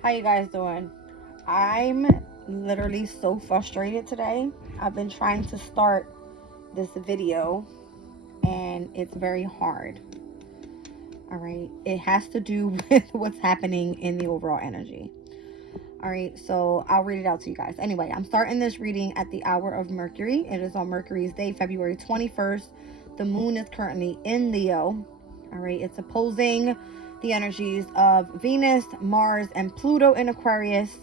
How you guys doing? I'm literally so frustrated today. I've been trying to start this video and it's very hard. All right. It has to do with what's happening in the overall energy. All right. So I'll read it out to you guys. Anyway, I'm starting this reading at the hour of Mercury. It is on Mercury's day, February 21st. The moon is currently in Leo. All right. It's opposing the energies of Venus, Mars, and Pluto in Aquarius.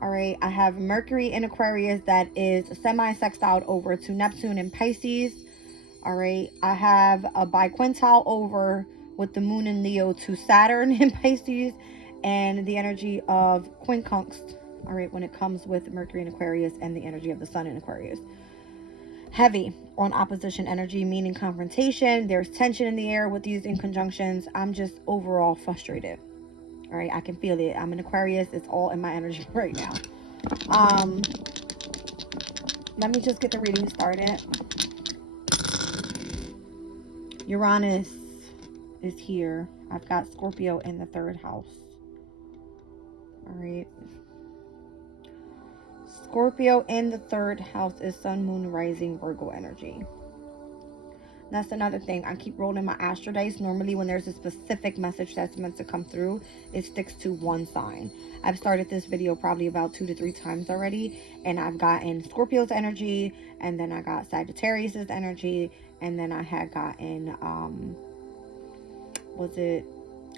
All right, I have Mercury in Aquarius that is semi-sextile over to Neptune in Pisces. All right, I have a biquintile over with the moon in Leo to Saturn in Pisces and the energy of quincunx. All right, when it comes with Mercury in Aquarius and the energy of the sun in Aquarius. Heavy on opposition energy, meaning confrontation. There's tension in the air with these in conjunctions. I'm just overall frustrated. All right, I can feel it. I'm in Aquarius. It's all in my energy right now. Let me just get the reading started. Uranus is here. I've got Scorpio in the third house. All right. Scorpio in the third house is Sun, Moon, Rising, Virgo energy. That's another thing. I keep rolling my astro dice. Normally when there's a specific message that's meant to come through, it sticks to one sign. I've started this video probably about 2 to 3 times already, and I've gotten Scorpio's energy, and then I got Sagittarius's energy, and then I had gotten was it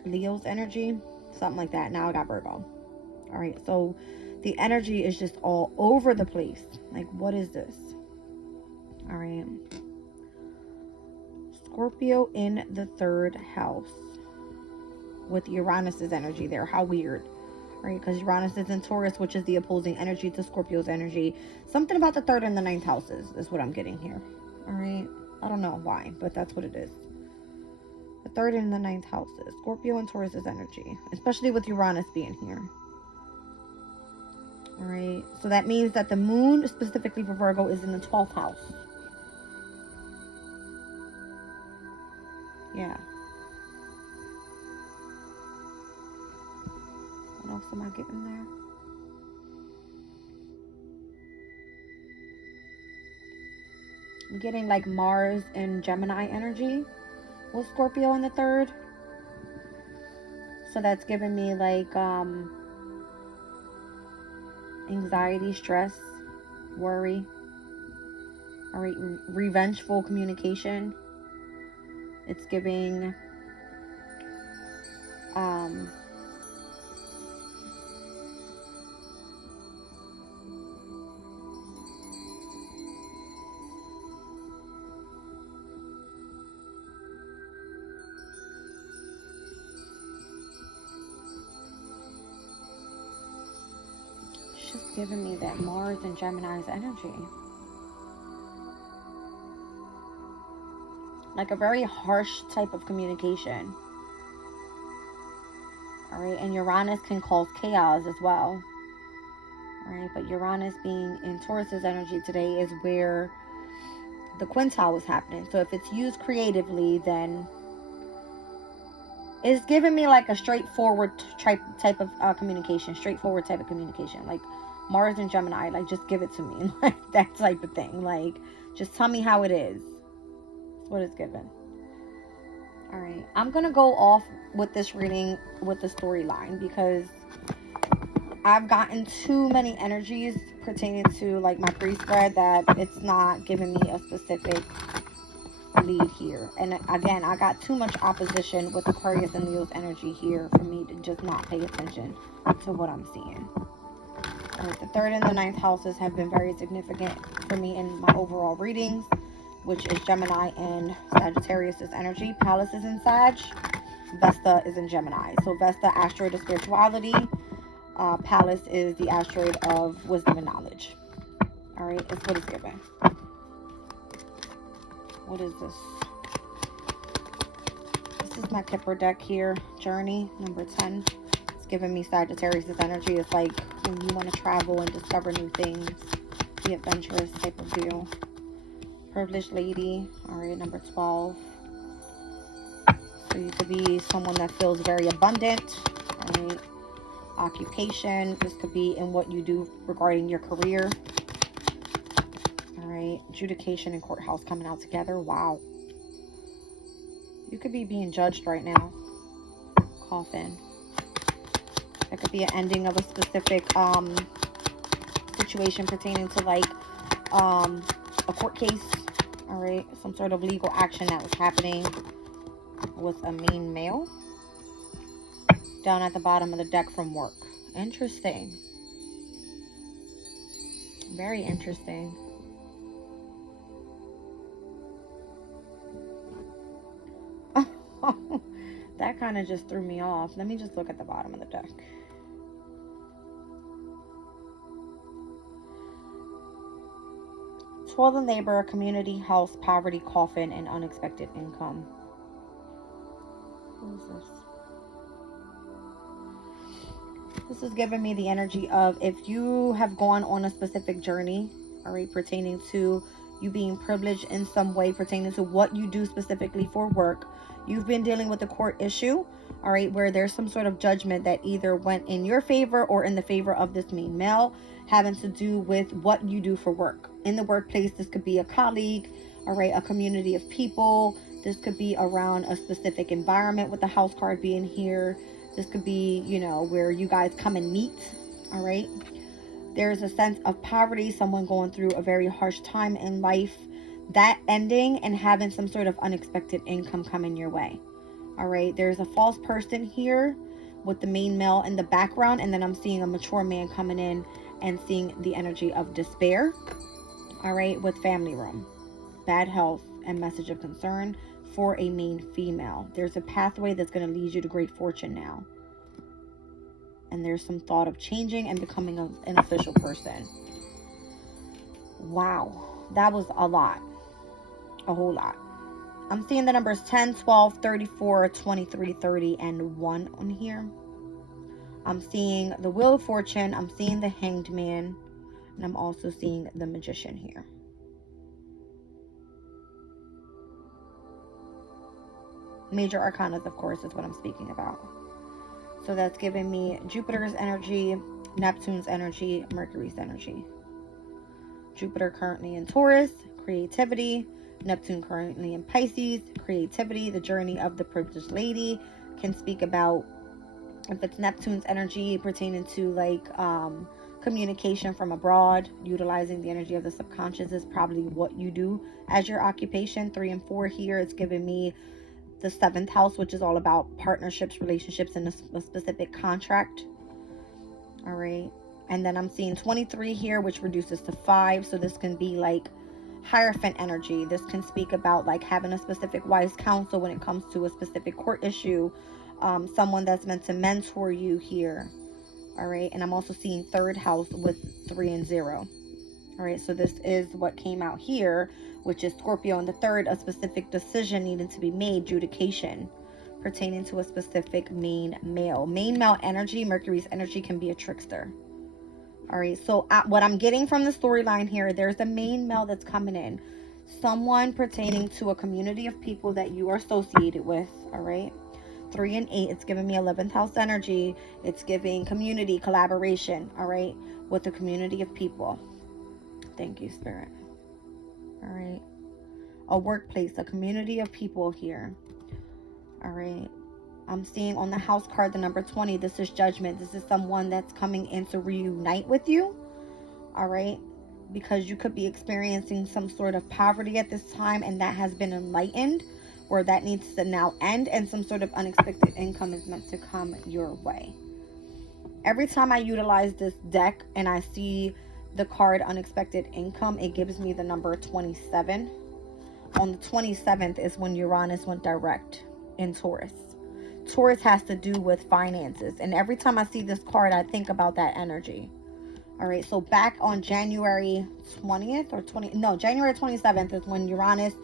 Leo's energy? Something like that. Now I got Virgo. All right, so the energy is just all over the place. Like, what is this? All right. Scorpio in the third house with Uranus's energy there. How weird, right? Because Uranus is in Taurus, which is the opposing energy to Scorpio's energy. Something about the third and the ninth houses is what I'm getting here. All right. I don't know why, but that's what it is. The third and the ninth houses. Scorpio and Taurus's energy, especially with Uranus being here. All right. So that means that the moon, specifically for Virgo, is in the 12th house. Yeah. What else am I getting there? I'm getting like Mars and Gemini energy with Scorpio in the third. So that's giving me like anxiety, stress, worry. All right, revengeful communication. It's giving it's just giving me that Mars and Gemini's energy. Like a very harsh type of communication. All right, and Uranus can cause chaos as well. All right, but Uranus being in Taurus's energy today is where the quintile is happening. So if it's used creatively, then it's giving me like a straightforward type of communication, straightforward type of communication, like Mars and Gemini. Like, just give it to me, like that type of thing. Like, just tell me how it is. That's what it's given. All right, I'm gonna go off with this reading with the storyline because I've gotten too many energies pertaining to like my pre-spread that it's not giving me a specific lead here. And again, I got too much opposition with Aquarius and Leo's energy here for me to just not pay attention to what I'm seeing. Right, the third and the ninth houses have been very significant for me in my overall readings, which is Gemini and Sagittarius's energy. Pallas is in Sag. Vesta is in Gemini. So Vesta, asteroid of spirituality. Pallas is the asteroid of wisdom and knowledge. All right, it's what it's given. What is this? This is my Kipper deck here. Journey, number 10. It's giving me Sagittarius' energy. It's like when you want to travel and discover new things. The adventurous type of deal. Privileged lady. All right, number 12. So you could be someone that feels very abundant. All right. occupation. This could be in what you do regarding your career. All right. Adjudication and courthouse coming out together. Wow. You could be being judged right now. Coffin. That could be an ending of a specific situation pertaining to like a court case. All right. Some sort of legal action that was happening with a main male. Down at the bottom of the deck from work. Interesting. Very interesting. That kind of just threw me off. Let me just look at the bottom of the deck. Toil labor, community, house, poverty, coffin, and unexpected income. What is this? This is giving me the energy of if you have gone on a specific journey, all right, pertaining to you being privileged in some way, pertaining to what you do specifically for work. You've been dealing with a court issue, all right, where there's some sort of judgment that either went in your favor or in the favor of this main male, having to do with what you do for work. In the workplace, this could be a colleague, all right, a community of people. This could be around a specific environment with the house card being here. This could be, you know, where you guys come and meet, all right? There's a sense of poverty, someone going through a very harsh time in life, that ending and having some sort of unexpected income coming your way, all right? There's a false person here with the main male in the background, and then I'm seeing a mature man coming in and seeing the energy of despair, all right, with family room, bad health, and message of concern for a main female. There's a pathway that's going to lead you to great fortune now. And there's some thought of changing and becoming an official person. Wow. That was a lot. A whole lot. I'm seeing the numbers 10, 12, 34, 23, 30, and 1 on here. I'm seeing the Wheel of Fortune. I'm seeing the Hanged Man. And I'm also seeing the Magician here. Major arcanas, of course, is what I'm speaking about. So that's giving me Jupiter's energy, Neptune's energy, Mercury's energy. Jupiter currently in Taurus, creativity. Neptune currently in Pisces, creativity. The journey of the privileged lady can speak about, if it's Neptune's energy pertaining to like communication from abroad, utilizing the energy of the subconscious is probably what you do as your occupation. 3 and 4 here, it's giving me the 7th house, which is all about partnerships, relationships, and a specific contract. All right. And then I'm seeing 23 here, which reduces to 5. So this can be like Hierophant energy. This can speak about like having a specific wise counsel when it comes to a specific court issue. Someone that's meant to mentor you here. All right. And I'm also seeing 3rd house with 3 and 0. All right. So this is what came out here, which is Scorpio in the 3rd, a specific decision needing to be made, adjudication, pertaining to a specific main male. Main male energy, Mercury's energy, can be a trickster. All right, so what I'm getting from the storyline here, there's a main male that's coming in. Someone pertaining to a community of people that you are associated with, all right? 3 and 8, it's giving me 11th house energy. It's giving community, collaboration, all right, with a community of people. Thank you, Spirit. All right. A workplace, a community of people here. All right. I'm seeing on the house card the number 20. This is judgment. This is someone that's coming in to reunite with you. All right. Because you could be experiencing some sort of poverty at this time, and that has been enlightened, or that needs to now end, and some sort of unexpected income is meant to come your way. Every time I utilize this deck and I see the card unexpected income, it gives me the number 27. On the 27th is when Uranus went direct in Taurus. Taurus has to do with finances, and every time I see this card, I think about that energy. All right, so back on January 20th or January 27th is when Uranus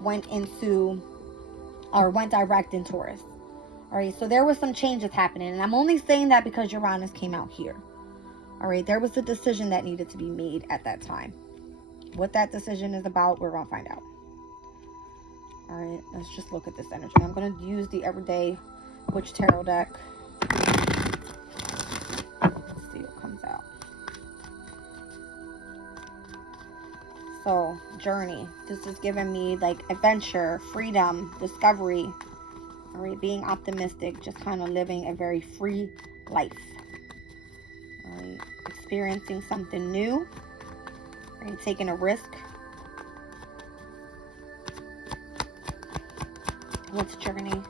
went direct in Taurus. All right, so there was some changes happening, and I'm only saying that because Uranus came out here. All right, there was a decision that needed to be made at that time. What that decision is about, we're going to find out. All right, let's just look at this energy. I'm going to use the Everyday Witch Tarot deck. So, journey. This is giving me like adventure, freedom, discovery. All right, being optimistic, just kind of living a very free life. All right, experiencing something new. All right, taking a risk. What's journey?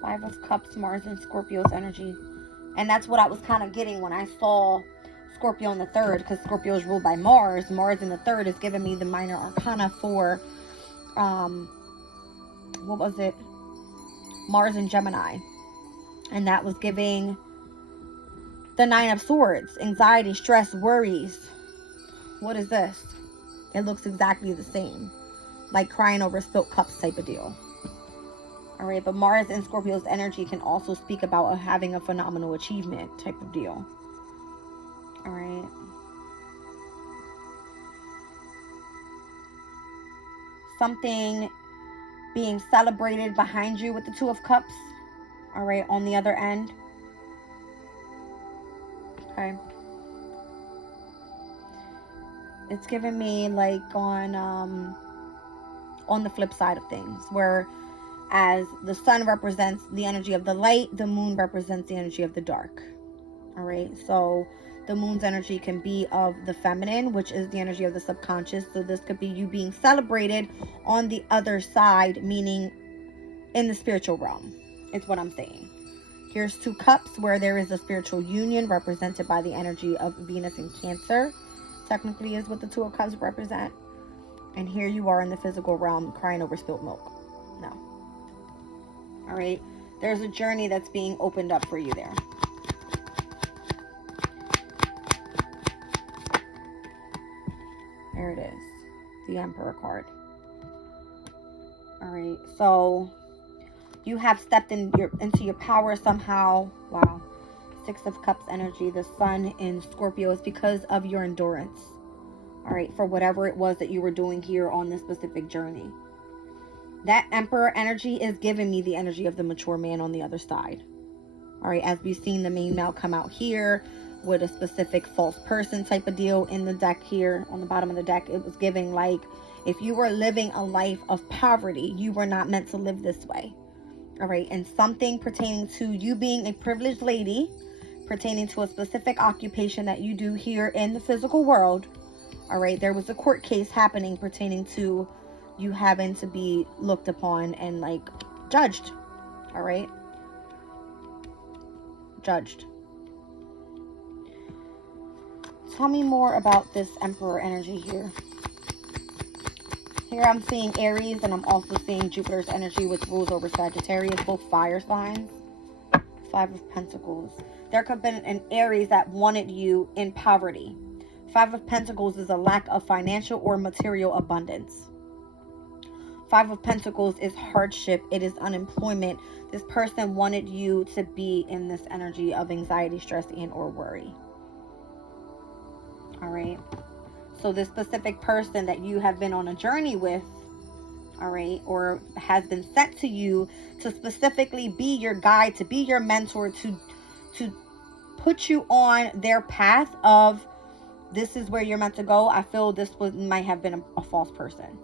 5 of Cups, Mars and Scorpio's energy. And that's what I was kind of getting when I saw Scorpio in the third, because Scorpio is ruled by Mars. Mars in the third is giving me the minor arcana for, what was it? Mars in Gemini. And that was giving the 9 of Swords, anxiety, stress, worries. What is this? It looks exactly the same. Like crying over spilt cups type of deal. All right, but Mars in Scorpio's energy can also speak about having a phenomenal achievement type of deal. All right. Something being celebrated behind you with the 2 of Cups. All right, on the other end. Okay. It's giving me like on the flip side of things, where as the sun represents the energy of the light, the moon represents the energy of the dark. All right, so the moon's energy can be of the feminine, which is the energy of the subconscious. So this could be you being celebrated on the other side, meaning in the spiritual realm, is what I'm saying. Here's 2 cups, where there is a spiritual union represented by the energy of Venus and Cancer. Technically is what the 2 of Cups represent. And here you are in the physical realm crying over spilt milk. No. All right, there's a journey that's being opened up for you there. There it is, the Emperor card. All right, so you have stepped into your power somehow. Wow. 6 of Cups energy, the sun in Scorpio, is because of your endurance. All right, for whatever it was that you were doing here on this specific journey. That Emperor energy is giving me the energy of the mature man on the other side. All right, as we've seen the main male come out here with a specific false person type of deal in the deck here on the bottom of the deck. It was giving like, if you were living a life of poverty, you were not meant to live this way. All right, and something pertaining to you being a privileged lady, pertaining to a specific occupation that you do here in the physical world. All right, there was a court case happening pertaining to you having to be looked upon and like judged. All right, judged. Tell me more about this Emperor energy here. Here I'm seeing Aries, and I'm also seeing Jupiter's energy, which rules over Sagittarius, both fire signs. 5 of Pentacles. There could have been an Aries that wanted you in poverty. 5 of Pentacles is a lack of financial or material abundance. 5 of Pentacles is hardship. It is unemployment. This person wanted you to be in this energy of anxiety, stress, and or worry. All right. So this specific person that you have been on a journey with, all right, or has been sent to you to specifically be your guide, to be your mentor, to put you on their path of this is where you're meant to go. I feel this might have been a false person.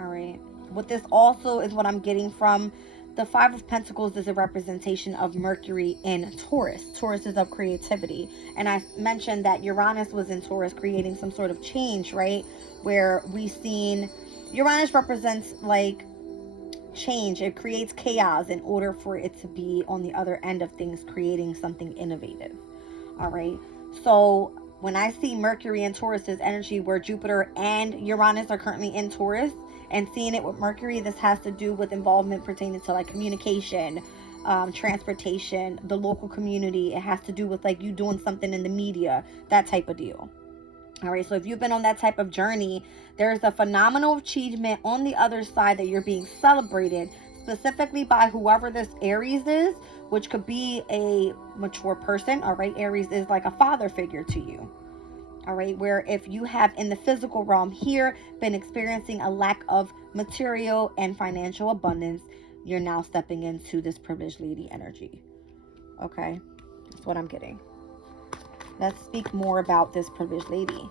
All right. What this also is what I'm getting from the 5 of Pentacles is a representation of Mercury in Taurus. Taurus is of creativity. And I mentioned that Uranus was in Taurus creating some sort of change, right? Where we've seen Uranus represents like change. It creates chaos in order for it to be on the other end of things, creating something innovative. All right. So when I see Mercury in Taurus's energy, where Jupiter and Uranus are currently in Taurus, and seeing it with Mercury, this has to do with involvement pertaining to like communication, transportation, the local community. It has to do with like you doing something in the media, that type of deal. All right, so if you've been on that type of journey, there's a phenomenal achievement on the other side that you're being celebrated, specifically by whoever this Aries is, which could be a mature person. All right, Aries is like a father figure to you. All right, where if you have in the physical realm here been experiencing a lack of material and financial abundance, you're now stepping into this privileged lady energy. Okay, that's what I'm getting. Let's speak more about this privileged lady.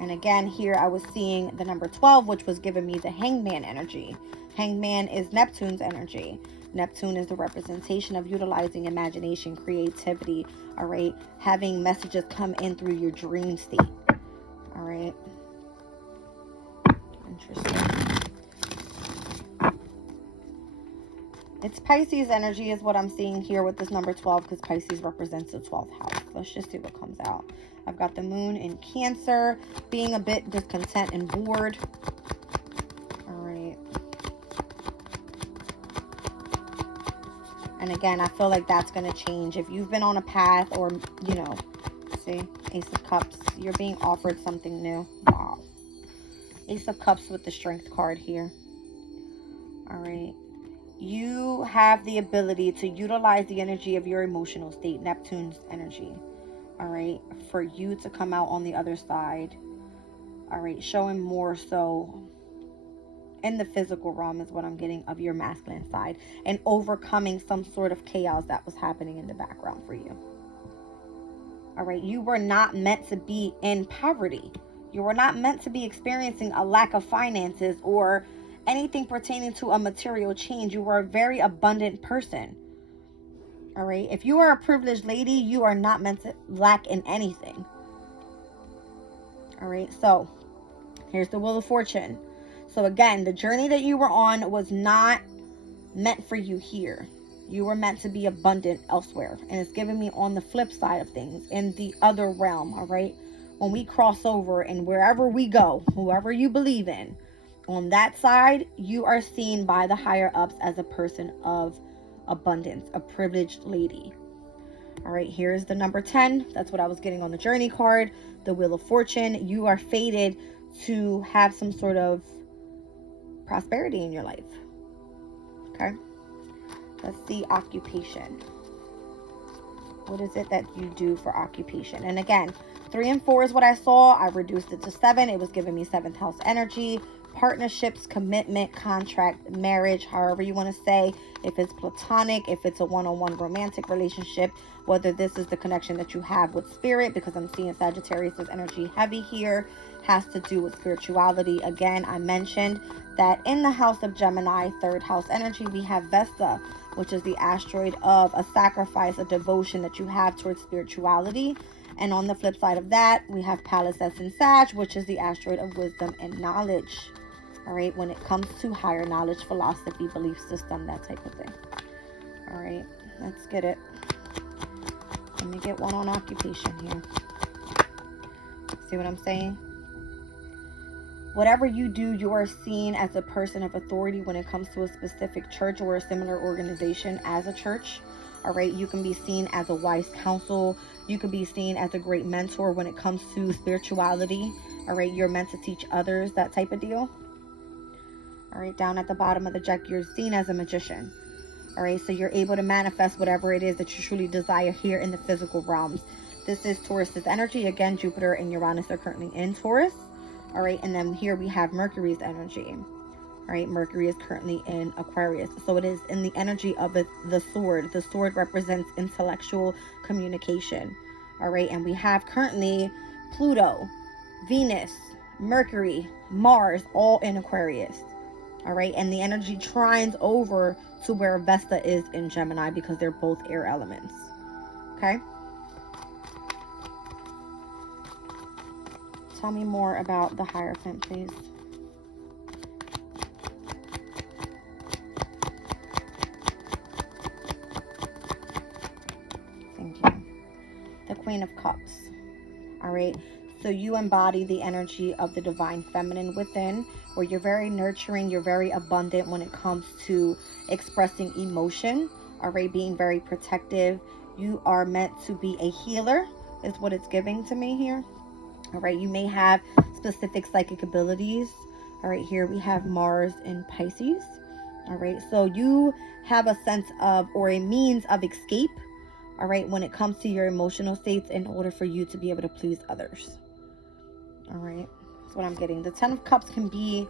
And again, here I was seeing the number 12, which was giving me the hangman energy. Hangman is Neptune's energy. Neptune is the representation of utilizing imagination, creativity, all right? Having messages come in through your dream state, all right? Interesting. It's Pisces energy is what I'm seeing here with this number 12, because Pisces represents the 12th house. Let's just see what comes out. I've got the moon in Cancer, being a bit discontent and bored. All right. And again, I feel like that's going to change. If you've been on a path, or, you know, see, Ace of Cups, you're being offered something new. Wow. Ace of Cups with the Strength card here. All right. You have the ability to utilize the energy of your emotional state, Neptune's energy, all right, for you to come out on the other side, all right, showing more so in the physical realm is what I'm getting of your masculine side, and overcoming some sort of chaos that was happening in the background for you. All right, you were not meant to be in poverty. You were not meant to be experiencing a lack of finances or anything pertaining to a material change. You were a very abundant person. All right. If you are a privileged lady, you are not meant to lack in anything. All right. So here's the Wheel of Fortune. So again, the journey that you were on was not meant for you here. You were meant to be abundant elsewhere. And it's giving me on the flip side of things, in the other realm. All right. When we cross over and wherever we go, whoever you believe in, on that side, you are seen by the higher ups as a person of abundance, a privileged lady. All right, here's the number 10. That's what I was getting on the journey card, the Wheel of Fortune. You are fated to have some sort of prosperity in your life. Okay, let's see occupation. What is it that you do for occupation? And again, 3 and 4 is what I saw. I reduced it to 7. It was giving me 7th house energy. Partnerships, commitment, contract, marriage, however you want to say. If it's platonic, if it's a one-on-one romantic relationship, whether this is the connection that you have with spirit, because I'm seeing Sagittarius' energy heavy here, has to do with spirituality. Again, I mentioned that in the house of Gemini, 3rd house energy, we have Vesta, which is the asteroid of a sacrifice, a devotion that you have towards spirituality. And on the flip side of that, we have Pallas that's in Sag, which is the asteroid of wisdom and knowledge. All right, when it comes to higher knowledge, philosophy, belief system, that type of thing. All right, let's get it. Let me get one on occupation here. See what I'm saying? Whatever you do, you are seen as a person of authority when it comes to a specific church or a similar organization as a church. All right, you can be seen as a wise counsel. You can be seen as a great mentor when it comes to spirituality. All right, you're meant to teach others, that type of deal. All right, down at the bottom of the deck, you're seen as a magician. All right, so you're able to manifest whatever it is that you truly desire here in the physical realms. This is Taurus's energy. Again, Jupiter and Uranus are currently in Taurus. All right, and then here we have Mercury's energy. All right, Mercury is currently in Aquarius. So it is in the energy of the sword. The sword represents intellectual communication. All right, and we have currently Pluto, Venus, Mercury, Mars, all in Aquarius. All right, and the energy trines over to where Vesta is in Gemini, because they're both air elements. Okay. Tell me more about the Hierophant, please. Thank you. The Queen of Cups. All right. So you embody the energy of the divine feminine within, where you're very nurturing, you're very abundant when it comes to expressing emotion, all right, being very protective. You are meant to be a healer, is what it's giving to me here. All right, you may have specific psychic abilities. All right, here we have Mars in Pisces. All right, so you have a sense of, or a means of escape, all right, when it comes to your emotional states, in order for you to be able to please others. All right, that's what I'm getting. The 10 of Cups can be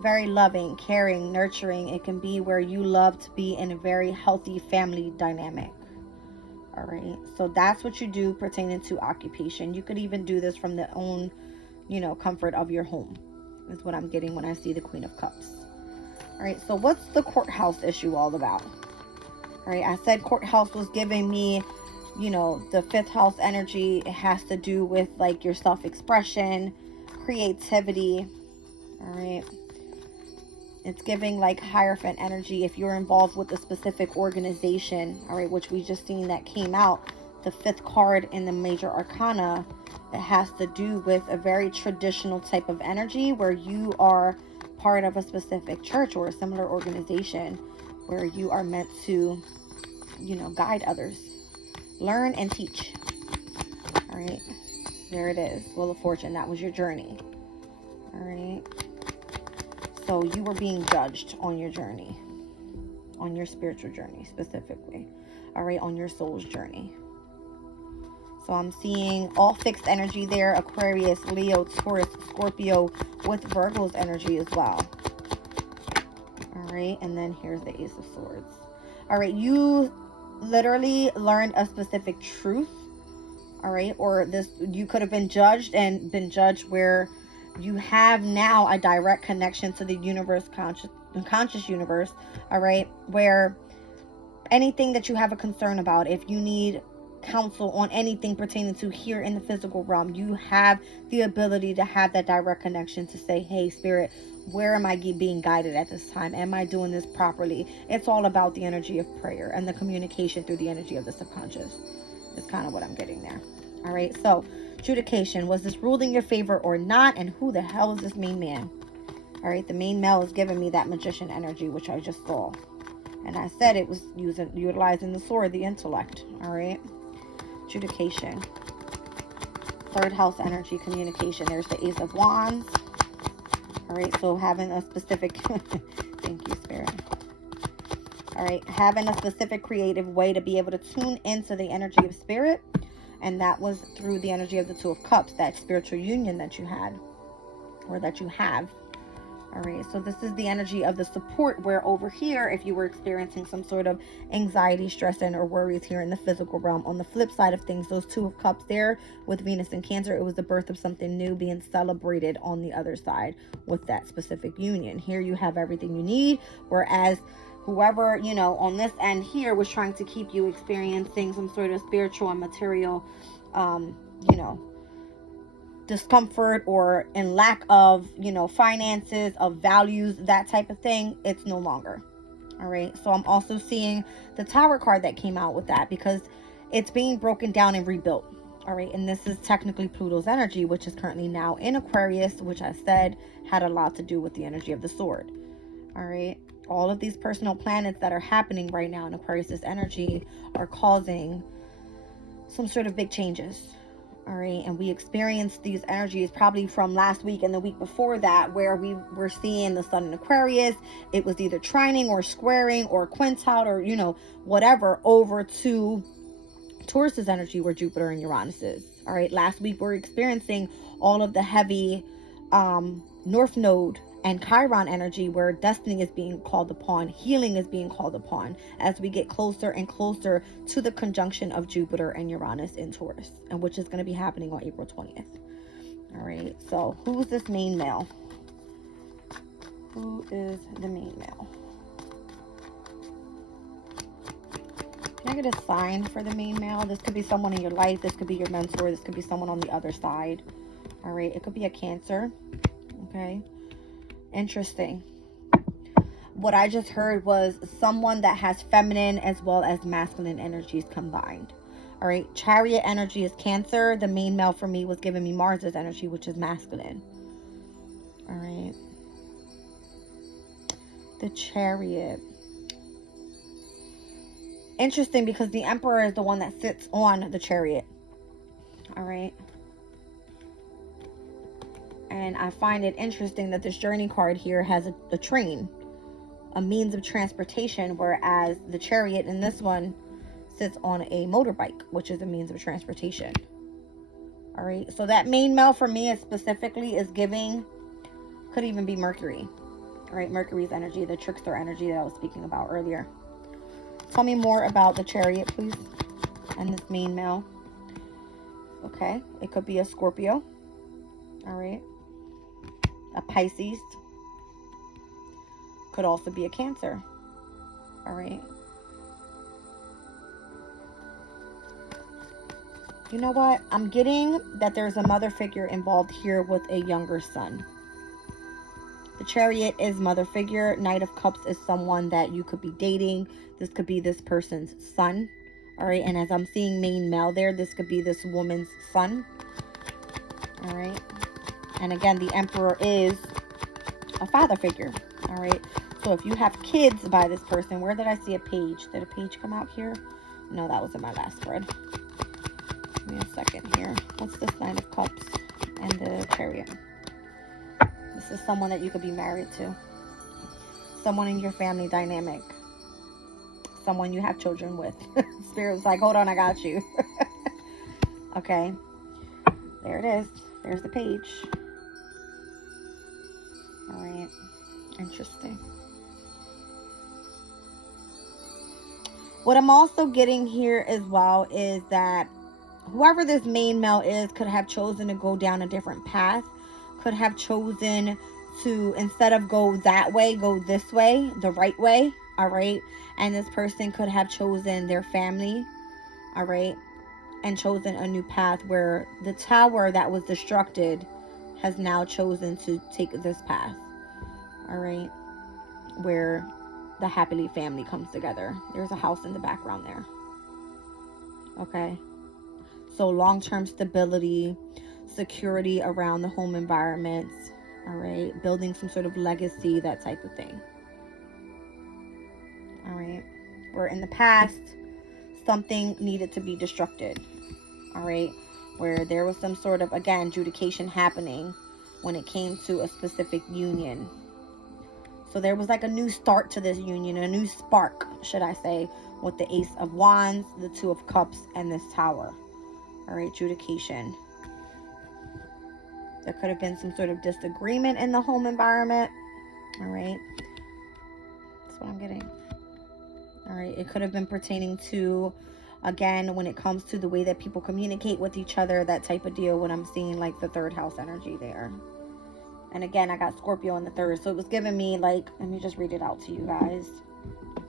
very loving, caring, nurturing. It can be where you love to be in a very healthy family dynamic. All right, so that's what you do pertaining to occupation. You could even do this from the own, comfort of your home, is what I'm getting when I see the Queen of Cups. All right, so what's the courthouse issue all about? All right, I said courthouse was giving me, the fifth house energy. It has to do with like your self-expression, creativity. All right. It's giving like Hierophant energy if you're involved with a specific organization, all right, which we just seen that came out, the fifth card in the Major Arcana. It has to do with a very traditional type of energy where you are part of a specific church or a similar organization where you are meant to, guide others, learn and teach. All right, there it is. Wheel of Fortune, that was your journey. All right. So you were being judged on your journey, on your spiritual journey specifically, all right, on your soul's journey. So I'm seeing all fixed energy there, Aquarius, Leo, Taurus, Scorpio, with Virgo's energy as well. All right, and then here's the Ace of Swords. All right, you literally learned a specific truth, all right, or you could have been judged where you have now a direct connection to the universe, conscious universe, all right, where anything that you have a concern about, if you need counsel on anything pertaining to here in the physical realm, you have the ability to have that direct connection to say, hey, Spirit, where am I being guided at this time? Am I doing this properly? It's all about the energy of prayer and the communication through the energy of the subconscious. Is kind of what I'm getting there. All right, so adjudication, was this ruled in your favor or not? And who the hell is this main man? All right, the main male is giving me that Magician energy, which I just saw. And I said it was utilizing the sword, the intellect. All right, adjudication. Third house energy, communication. There's the Ace of Wands. All right, so having a specific, thank you, Spirit. All right, having a specific creative way to be able to tune into the energy of Spirit. And that was through the energy of the Two of Cups, that spiritual union that you had, or that you have. All right, so this is the energy of the support, where over here, if you were experiencing some sort of anxiety, stress, and or worries here in the physical realm, on the flip side of things, those Two of Cups there with Venus and Cancer, it was the birth of something new being celebrated on the other side with that specific union. Here you have everything you need, whereas whoever, on this end here was trying to keep you experiencing some sort of spiritual and material, discomfort or in lack of, finances, of values, that type of thing, it's no longer. All right. So I'm also seeing the Tower card that came out with that, because it's being broken down and rebuilt. All right. And this is technically Pluto's energy, which is currently now in Aquarius, which I said had a lot to do with the energy of the sword. All right. All of these personal planets that are happening right now in Aquarius's energy are causing some sort of big changes. All right, and we experienced these energies probably from last week and the week before that, where we were seeing the sun in Aquarius. It was either trining or squaring or quintile or whatever over to Taurus's energy, where Jupiter and Uranus is. All right, last week we were experiencing all of the heavy North Node and Chiron energy, where destiny is being called upon, healing is being called upon, as we get closer and closer to the conjunction of Jupiter and Uranus in Taurus, and which is going to be happening on April 20th. All right, so who's this main male? Who is the main male? Can I get a sign for the main male? This could be someone in your life. This could be your mentor. This could be someone on the other side. All right, it could be a Cancer. Okay. Interesting. What I just heard was someone that has feminine as well as masculine energies combined. All right. Chariot energy is Cancer. The main male for me was giving me Mars's energy, which is masculine. All right. The Chariot. Interesting, because the Emperor is the one that sits on the Chariot. All right. And I find it interesting that this Journey card here has a train, a means of transportation, whereas the Chariot in this one sits on a motorbike, which is a means of transportation. All right, so that main male for me specifically is giving, could even be Mercury. All right, Mercury's energy, the trickster energy that I was speaking about earlier. Tell me more about the Chariot, please. and this main male. Okay, it could be a Scorpio. All right, a Pisces. Could also be a Cancer. All right. You know what? I'm getting that there's a mother figure involved here with a younger son. The Chariot is mother figure. Knight of Cups is someone that you could be dating. This could be this person's son. All right. And as I'm seeing main male there, this could be this woman's son. All right. And again, the Emperor is a father figure. All right. So if you have kids by this person, where did I see a page? Did a page come out here? No, that was in my last spread. Give me a second here. What's this Nine of Cups and the Chariot? This is someone that you could be married to. Someone in your family dynamic. Someone you have children with. Spirit was like, hold on, I got you. Okay. There it is. There's the page. All right. Interesting. What I'm also getting here as well is that whoever this main male is could have chosen to go down a different path, could have chosen to, instead of go that way, go this way, the right way, all right? And this person could have chosen their family, all right? And chosen a new path where the tower that was destructed has now chosen to take this path, all right? Where the happily family comes together. There's a house in the background there, okay? So long-term stability, security around the home environment, all right? Building some sort of legacy, that type of thing. All right? Where in the past, something needed to be destructed, all right? Where there was some sort of, again, adjudication happening when it came to a specific union. So there was like a new start to this union, a new spark, should I say, with the Ace of Wands, the Two of Cups, and this Tower. All right, adjudication. There could have been some sort of disagreement in the home environment. All right. That's what I'm getting. All right. It could have been pertaining to, again, when it comes to the way that people communicate with each other, that type of deal, when I'm seeing like the third house energy there. And again, I got Scorpio in the third. So it was giving me like, let me just read it out to you guys.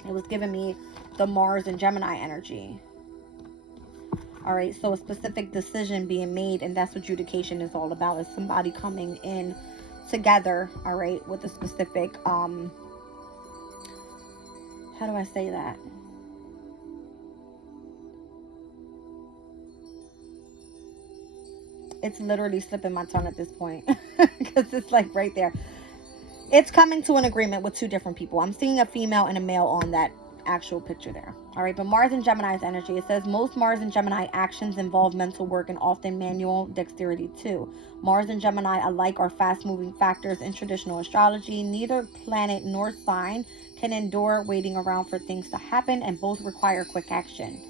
It was giving me the Mars and Gemini energy. All right, so a specific decision being made, and that's what adjudication is all about, is somebody coming in together, all right, with a specific, how do I say that? It's literally slipping my tongue at this point, because it's like right there. It's coming to an agreement with two different people. I'm seeing a female and a male on that actual picture there. All right, but Mars and Gemini's energy, it says most Mars and Gemini actions involve mental work and often manual dexterity too. Mars and Gemini alike are fast-moving factors in traditional astrology. Neither planet nor sign can endure waiting around for things to happen, and both require quick action.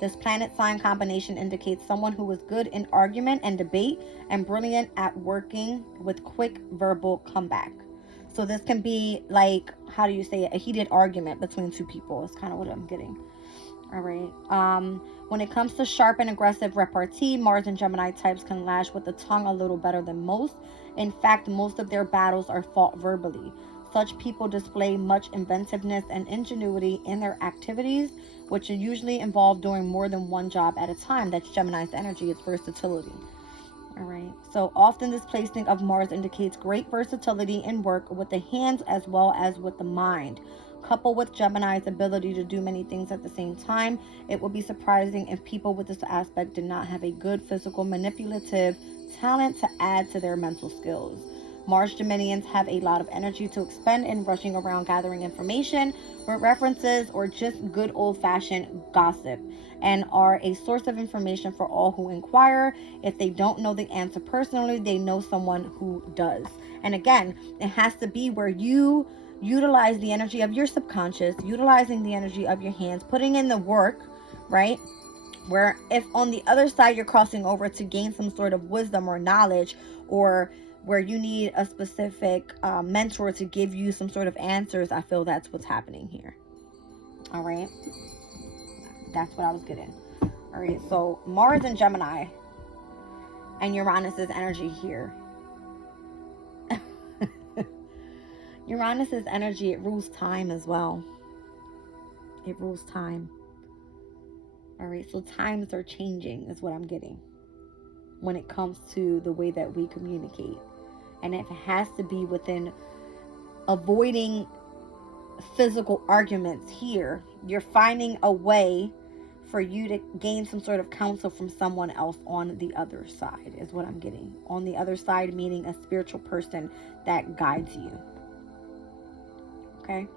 This planet sign combination indicates someone who is good in argument and debate and brilliant at working with quick verbal comeback. So this can be like, how do you say it? A heated argument between two people is kind of what I'm getting. All right. When it comes to sharp and aggressive repartee, Mars and Gemini types can lash with the tongue a little better than most. In fact, most of their battles are fought verbally. Such people display much inventiveness and ingenuity in their activities, which usually involve doing more than one job at a time. That's Gemini's energy, its versatility. All right. So often this placement of Mars indicates great versatility in work with the hands as well as with the mind. Coupled with Gemini's ability to do many things at the same time, it would be surprising if people with this aspect did not have a good physical manipulative talent to add to their mental skills. Mars Geminians have a lot of energy to expend in rushing around gathering information with references or just good old-fashioned gossip, and are a source of information for all who inquire. If they don't know the answer personally, they know someone who does. And again, it has to be where you utilize the energy of your subconscious, utilizing the energy of your hands, putting in the work, right? Where if on the other side you're crossing over to gain some sort of wisdom or knowledge, or where you need a specific mentor to give you some sort of answers, I feel that's what's happening here. All right. That's what I was getting. All right, so Mars and Gemini and Uranus's energy here. Uranus's energy, it rules time as well. It rules time. All right, so times are changing is what I'm getting when it comes to the way that we communicate. And if it has to be within avoiding physical arguments here, you're finding a way for you to gain some sort of counsel from someone else on the other side is what I'm getting. On the other side, meaning a spiritual person that guides you. Okay?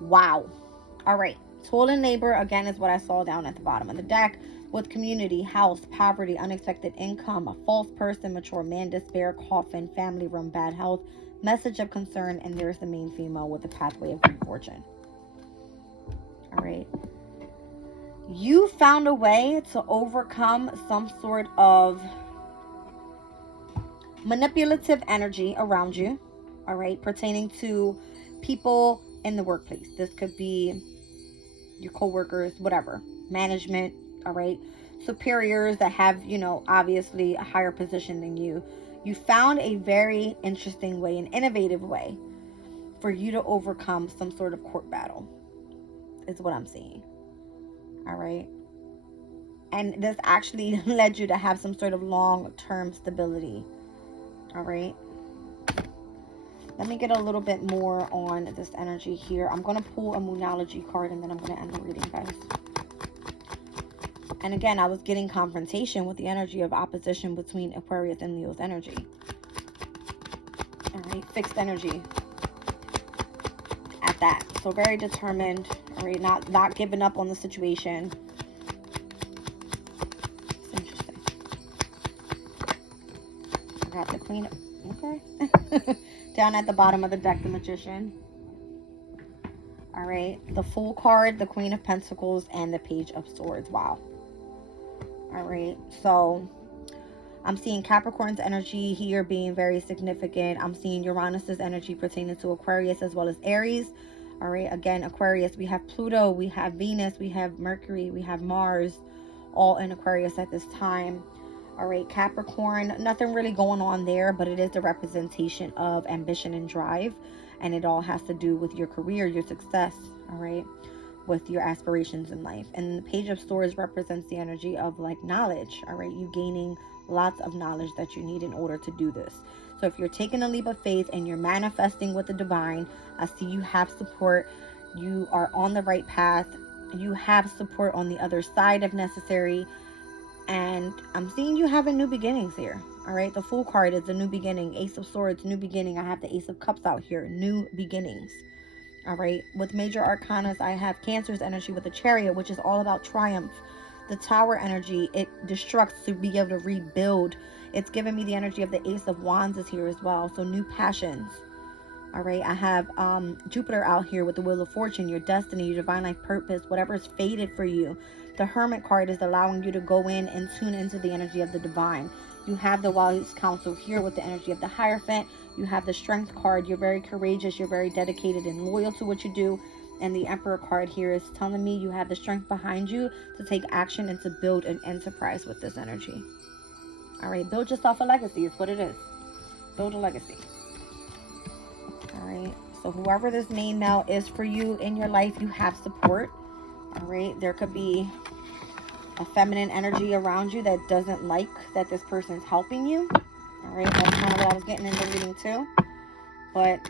Wow. All right. Toil and labor, again, is what I saw down at the bottom of the deck. With community, house, poverty, unexpected income, a false person, mature man, despair, coffin, family room, bad health, message of concern, and there's the main female with the pathway of good fortune. All right. You found a way to overcome some sort of manipulative energy around you, all right, pertaining to people in the workplace. This could be your coworkers, whatever, management, all right, superiors that have, you know, obviously a higher position than you. You found a very interesting way, an innovative way for you to overcome some sort of court battle, is what I'm seeing. All right. And this actually led you to have some sort of long-term stability. All right. Let me get a little bit more on this energy here. I'm going to pull a Moonology card and then I'm going to end the reading, guys. And again, I was getting confrontation with the energy of opposition between Aquarius and Leo's energy. All right. Fixed energy at that. So very determined. All right. Not giving up on the situation. It's interesting. I got the Queen. Okay. Down at the bottom of the deck, the Magician. All right. The Fool card, the Queen of Pentacles, and the Page of Swords. Wow. All right. So I'm seeing Capricorn's energy here being very significant. I'm seeing Uranus's energy pertaining to Aquarius as well as Aries. All right. Again, Aquarius, we have Pluto, we have Venus, we have Mercury, we have Mars, all in Aquarius at this time. All right, Capricorn, nothing really going on there, but it is the representation of ambition and drive. And it all has to do with your career, your success, all right, with your aspirations in life. And the Page of Swords represents the energy of like knowledge, all right, you gaining lots of knowledge that you need in order to do this. So if you're taking a leap of faith and you're manifesting with the divine, I see you have support. You are on the right path. You have support on the other side if necessary. And I'm seeing you having new beginnings here. All right. The Fool card is a new beginning. Ace of Swords, new beginning. I have the Ace of Cups out here. New beginnings. All right. With major arcanas, I have Cancer's energy with the Chariot, which is all about triumph. The Tower energy, it destructs to be able to rebuild. It's giving me the energy of the Ace of Wands is here as well. So new passions. All right. I have Jupiter out here with the Wheel of Fortune, your destiny, your divine life purpose, whatever is fated for you. The Hermit card is allowing you to go in and tune into the energy of the divine. You have the Wise Counsel here with the energy of the Hierophant. You have the Strength card. You're very courageous. You're very dedicated and loyal to what you do. And the Emperor card here is telling me you have the strength behind you to take action and to build an enterprise with this energy. All right. Build yourself a legacy is what it is. Build a legacy. All right. So whoever this main male is for you in your life, you have support. All right. There could be a feminine energy around you that doesn't like that this person's helping you. All right. That's kind of what I was getting in the reading too. But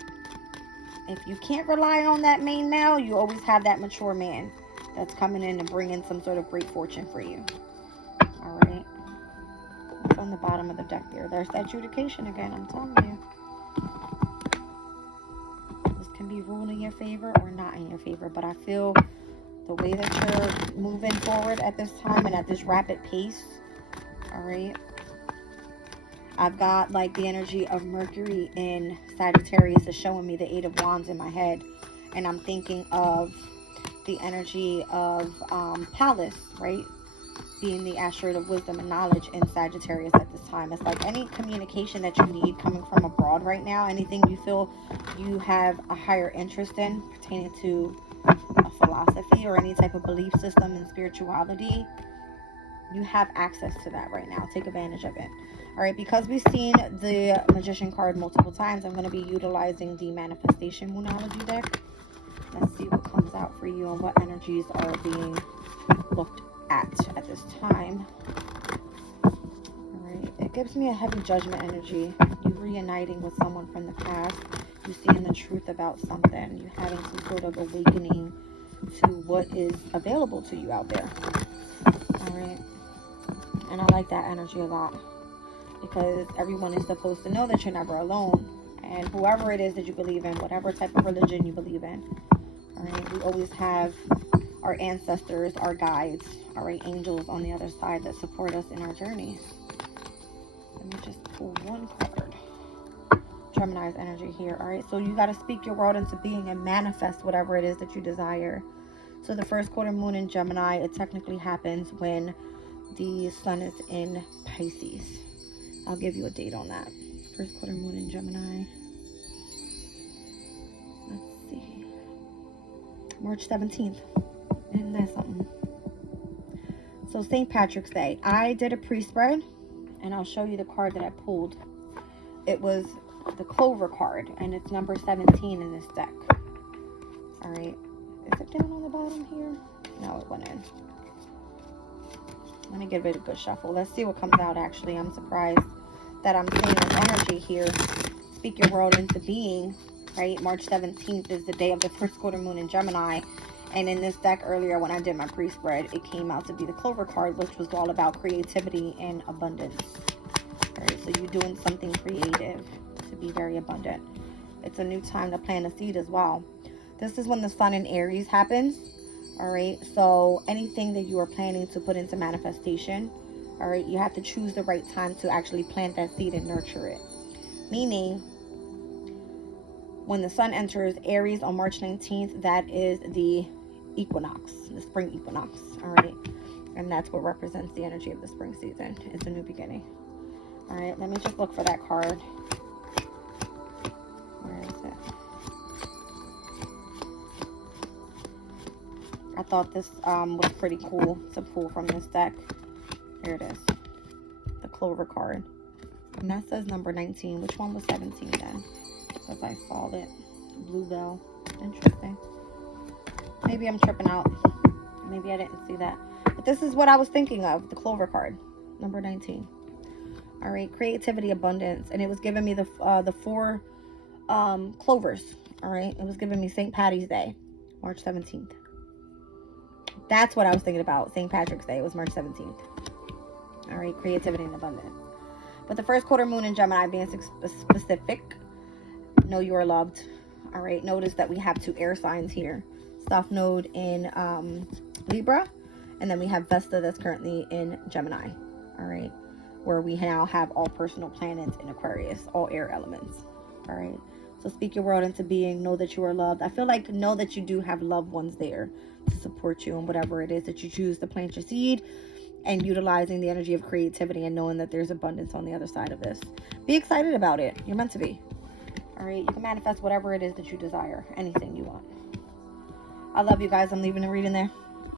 if you can't rely on that main male, you always have that mature man that's coming in and bringing some sort of great fortune for you. All right. What's on the bottom of the deck there? There's that adjudication again. I'm telling you. This can be ruled in your favor or not in your favor. But I feel the way that you're moving forward at this time and at this rapid pace. All right. I've got like the energy of Mercury in Sagittarius is showing me the Eight of Wands in my head. And I'm thinking of the energy of Pallas, right? Being the asteroid of wisdom and knowledge in Sagittarius at this time. It's like any communication that you need coming from abroad right now, anything you feel you have a higher interest in pertaining to a philosophy or any type of belief system in spirituality, you have access to that right now. Take advantage of it. All right, because we've seen the Magician card multiple times, I'm going to be utilizing the Manifestation Moonology deck. Let's see what comes out for you and what energies are being looked at this time. All right, it gives me a heavy judgment energy. You reuniting with someone from the past. You seeing the truth about something. You having some sort of awakening to what is available to you out there. All right. And I like that energy a lot, because everyone is supposed to know that you're never alone. And whoever it is that you believe in, whatever type of religion you believe in, all right, we always have our ancestors, our guides, all right, angels on the other side that support us in our journeys. Let me just pull one card. Gemini's energy here. All right, so you got to speak your world into being and manifest whatever it is that you desire. So the first quarter moon in Gemini, it technically happens when the sun is in Pisces. I'll give you a date on that. First quarter moon in Gemini. Let's see. March 17th. Isn't that something? So St. Patrick's Day. I did a pre-spread, and I'll show you the card that I pulled. It was the Clover card, and it's number 17 in this deck. All right. Is it down on the bottom here? No, it went in. Let me give it a good shuffle. Let's see what comes out, actually. I'm surprised that I'm seeing this energy here. Speak your world into being, right? March 17th is the day of the first quarter moon in Gemini. And in this deck earlier, when I did my pre-spread, it came out to be the Clover card, which was all about creativity and abundance. All right, so you're doing something creative to be very abundant. It's a new time to plant a seed as well. This is when the sun in Aries happens. All right, so anything that you are planning to put into manifestation, all right, you have to choose the right time to actually plant that seed and nurture it. Meaning, when the sun enters Aries on March 19th, that is the equinox, the spring equinox, all right? And that's what represents the energy of the spring season. It's a new beginning. All right, let me just look for that card. Where is it? I thought this was pretty cool to pull from this deck. Here it is. The Clover card. And that says number 19. Which one was 17 then? Because I saw it. Bluebell. Interesting. Maybe I'm tripping out. Maybe I didn't see that. But this is what I was thinking of. The Clover card. Number 19. All right. Creativity, abundance. And it was giving me the 4 clovers. All right. It was giving me St. Patty's Day. March 17th. That's what I was thinking about. St. Patrick's Day. It was March 17th. All right. Creativity and abundance. But the first quarter moon in Gemini, being specific, know you are loved. All right. Notice that we have 2 air signs here. South Node in Libra. And then we have Vesta that's currently in Gemini. All right. Where we now have all personal planets in Aquarius. All air elements. All right. So speak your world into being. Know that you are loved. I feel like know that you do have loved ones there to support you in whatever it is that you choose to plant your seed, and utilizing the energy of creativity and knowing that there's abundance on the other side of this. Be excited about it. You're meant to be. All right. You can manifest whatever it is that you desire. Anything you want. I love you guys. I'm leaving a reading there.